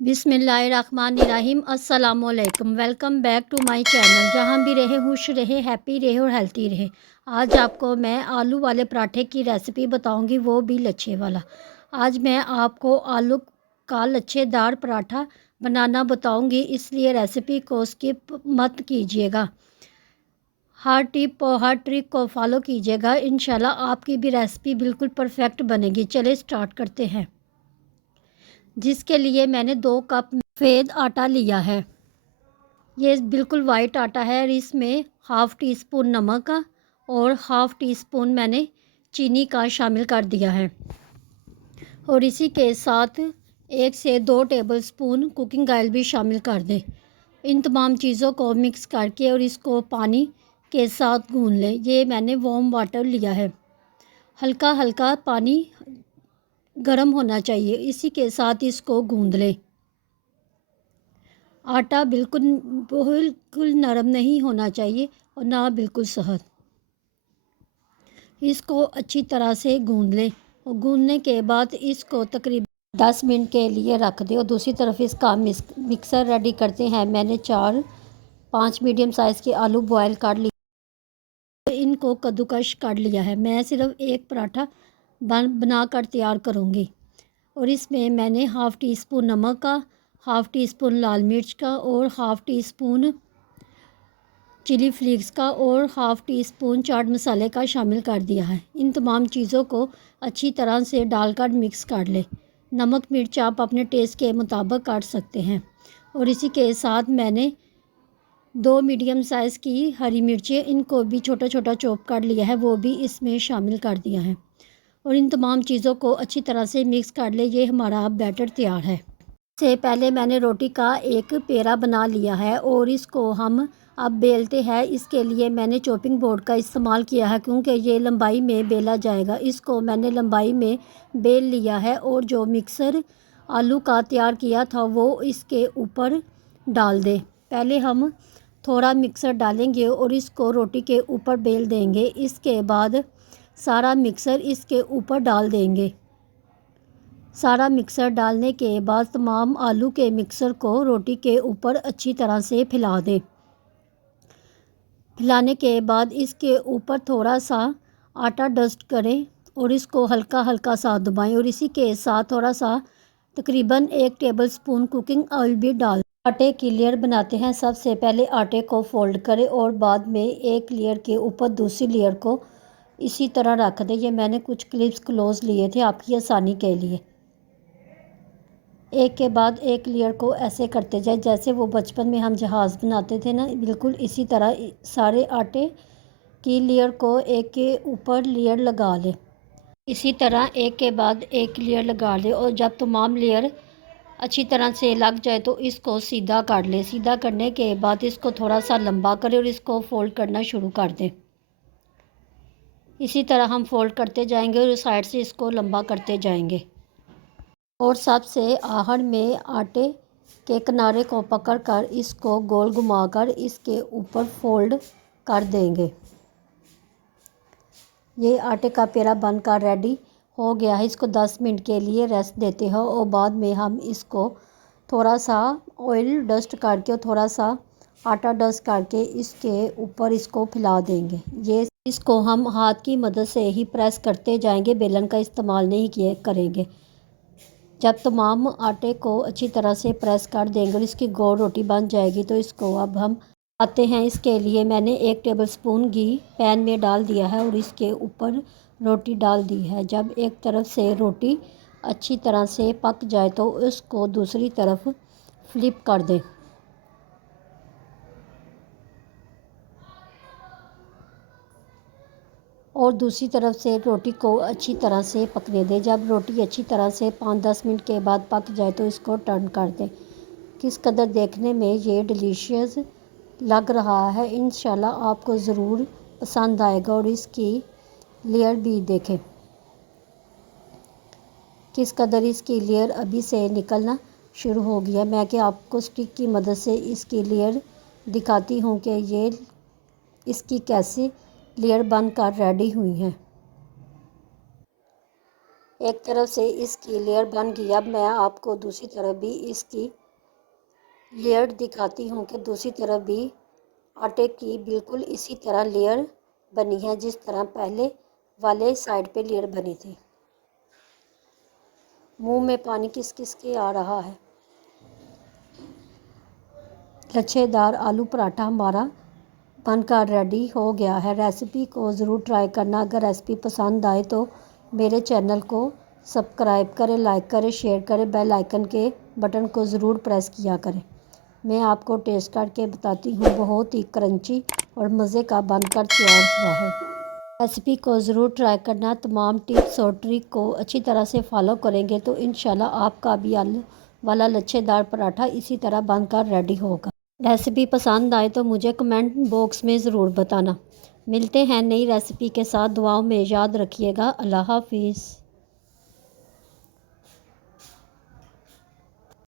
बिस्मिल्लाहिर्रहमानिर्रहीम अस्सलामुअलैकुम। Welcome back to my channel. जहाँ भी रहे खुश रहे, हैप्पी रहे और हेल्थी रहे। आज आपको मैं आलू वाले पराठे की रेसिपी बताऊंगी, वो भी लच्छे वाला। आज मैं आपको आलू का लच्छेदार पराठा बनाना बताऊंगी, इसलिए रेसिपी को स्किप मत कीजिएगा। हर ट्रिक को फॉलो कीजिएगा, इंशाल्लाह आपकी भी रेसिपी बिल्कुल परफेक्ट बनेगी। चलिए स्टार्ट करते हैं। जिसके लिए मैंने 2 कप सफ़ेद आटा लिया है। ये बिल्कुल वाइट आटा है और इसमें हाफ़ टी स्पून नमक और हाफ़ टी स्पून मैंने चीनी का शामिल कर दिया है। और इसी के साथ 1 से 2 टेबलस्पून कुकिंग ऑयल भी शामिल कर दें। इन तमाम चीज़ों को मिक्स करके और इसको पानी के साथ गूंद लें। ये मैंने वार्म वाटर लिया है। हल्का हल्का पानी गर्म होना चाहिए, इसी के साथ इसको गूंद लें। आटा बिल्कुल नरम नहीं होना चाहिए और ना बिल्कुल सख्त। इसको अच्छी तरह से गूंद लें और गूंदने के बाद इसको तकरीबन 10 मिनट के लिए रख दें। और दूसरी तरफ इसका मिक्सर रेडी करते हैं। मैंने 4-5 मीडियम साइज़ के आलू बॉयल कर लिए, इनको कद्दूकश कर लिया है। मैं सिर्फ एक पराठा बना कर तैयार करूँगी। और इसमें मैंने हाफ़ टी स्पून नमक का, हाफ़ टी स्पून लाल मिर्च का और half teaspoon chilli flakes का और हाफ़ टी स्पून चाट मसाले का शामिल कर दिया है। इन तमाम चीज़ों को अच्छी तरह से डालकर मिक्स कर लें। नमक मिर्च आप अपने टेस्ट के मुताबिक काट सकते हैं। और इसी के साथ मैंने 2 मीडियम साइज़ की हरी मिर्चें, इनको भी छोटा छोटा चॉप कर लिया है, वो भी इसमें शामिल कर दिया है। और इन तमाम चीज़ों को अच्छी तरह से मिक्स कर ले। ये हमारा अब बैटर तैयार है। से पहले मैंने रोटी का एक पेड़ा बना लिया है और इसको हम अब बेलते हैं। इसके लिए मैंने चॉपिंग बोर्ड का इस्तेमाल किया है, क्योंकि ये लंबाई में बेला जाएगा। इसको मैंने लंबाई में बेल लिया है और जो मिक्सर आलू का तैयार किया था वो इसके ऊपर डाल दें। पहले हम थोड़ा मिक्सर डालेंगे और इसको रोटी के ऊपर बेल देंगे। इसके बाद सारा मिक्सर इसके ऊपर डाल देंगे। सारा मिक्सर डालने के बाद तमाम आलू के मिक्सर को रोटी के ऊपर अच्छी तरह से फैला दें। फैलाने के बाद इसके ऊपर थोड़ा सा आटा डस्ट करें और इसको हल्का हल्का सा दबाएं। और इसी के साथ थोड़ा सा तकरीबन 1 टेबलस्पून कुकिंग ऑयल भी डाल। आटे की लेयर बनाते हैं। सबसे पहले आटे को फोल्ड करें और बाद में एक लेयर के ऊपर दूसरी लेयर को इसी तरह रख दें। ये मैंने कुछ क्लिप्स क्लोज लिए थे आपकी आसानी के लिए। एक के बाद एक लेयर को ऐसे करते जाए, जैसे वो बचपन में हम जहाज़ बनाते थे ना, बिल्कुल इसी तरह सारे आटे की लेयर को एक के ऊपर लेयर लगा लें। इसी तरह एक के बाद एक लेयर लगा लें और जब तमाम लेयर अच्छी तरह से लग जाए तो इसको सीधा कर लें। सीधा करने के बाद इसको थोड़ा सा लंबा करें और इसको फोल्ड करना शुरू कर दें। इसी तरह हम फोल्ड करते जाएंगे और साइड से इसको लंबा करते जाएंगे। और सबसे आखिर में आटे के किनारे को पकड़कर इसको गोल घुमाकर इसके ऊपर फोल्ड कर देंगे। ये आटे का पेड़ा बनकर रेडी हो गया है। इसको 10 मिनट के लिए रेस्ट देते हो और बाद में हम इसको थोड़ा सा ऑयल डस्ट करके और थोड़ा सा आटा डस्ट करके इसके ऊपर इसको फैला देंगे। ये इसको हम हाथ की मदद से ही प्रेस करते जाएंगे, बेलन का इस्तेमाल नहीं करेंगे। जब तमाम आटे को अच्छी तरह से प्रेस कर देंगे और इसकी गोल रोटी बन जाएगी तो इसको अब हम आते हैं। इसके लिए मैंने 1 टेबलस्पून घी पैन में डाल दिया है और इसके ऊपर रोटी डाल दी है। जब एक तरफ से रोटी अच्छी तरह से पक जाए तो उसको दूसरी तरफ फ्लिप कर दें और दूसरी तरफ से रोटी को अच्छी तरह से पकने दें। जब रोटी अच्छी तरह से 5-10 मिनट के बाद पक जाए तो इसको टर्न कर दें। किस कदर देखने में ये डिलीशियस लग रहा है, इंशाल्लाह आपको ज़रूर पसंद आएगा। और इसकी लेयर भी देखें किस कदर इसकी लेयर अभी से निकलना शुरू हो गया। मैं कि आपको स्टिक की मदद से इसकी लेयर दिखाती हूँ कि ये इसकी कैसे लेयर बनकर रेडी हुई है। एक तरफ से इसकी लेयर बन गई। अब मैं आपको दूसरी तरफ भी इसकी लेयर दिखाती हूँ कि दूसरी तरफ भी आटे की बिल्कुल इसी तरह लेयर बनी है जिस तरह पहले वाले साइड पे लेयर बनी थी। मुंह में पानी किस किस के आ रहा है। लच्छेदार आलू पराठा हमारा बनकर रेडी हो गया है। रेसिपी को ज़रूर ट्राई करना। अगर रेसिपी पसंद आए तो मेरे चैनल को सब्सक्राइब करें, लाइक करें, शेयर करें, बेल आइकन के बटन को ज़रूर प्रेस किया करें। मैं आपको टेस्ट करके बताती हूँ। बहुत ही क्रंची और मज़े का बनकर तैयार हुआ है। रेसिपी को ज़रूर ट्राई करना। तमाम टिप्स और ट्रिक को अच्छी तरह से फॉलो करेंगे तो इंशाल्लाह आपका भी आलू वाला लच्छेदार पराठा इसी तरह बनकर रेडी होगा। रेसिपी पसंद आए तो मुझे कमेंट बॉक्स में ज़रूर बताना। मिलते हैं नई रेसिपी के साथ। दुआओं में याद रखिएगा। अल्लाह हाफिज़।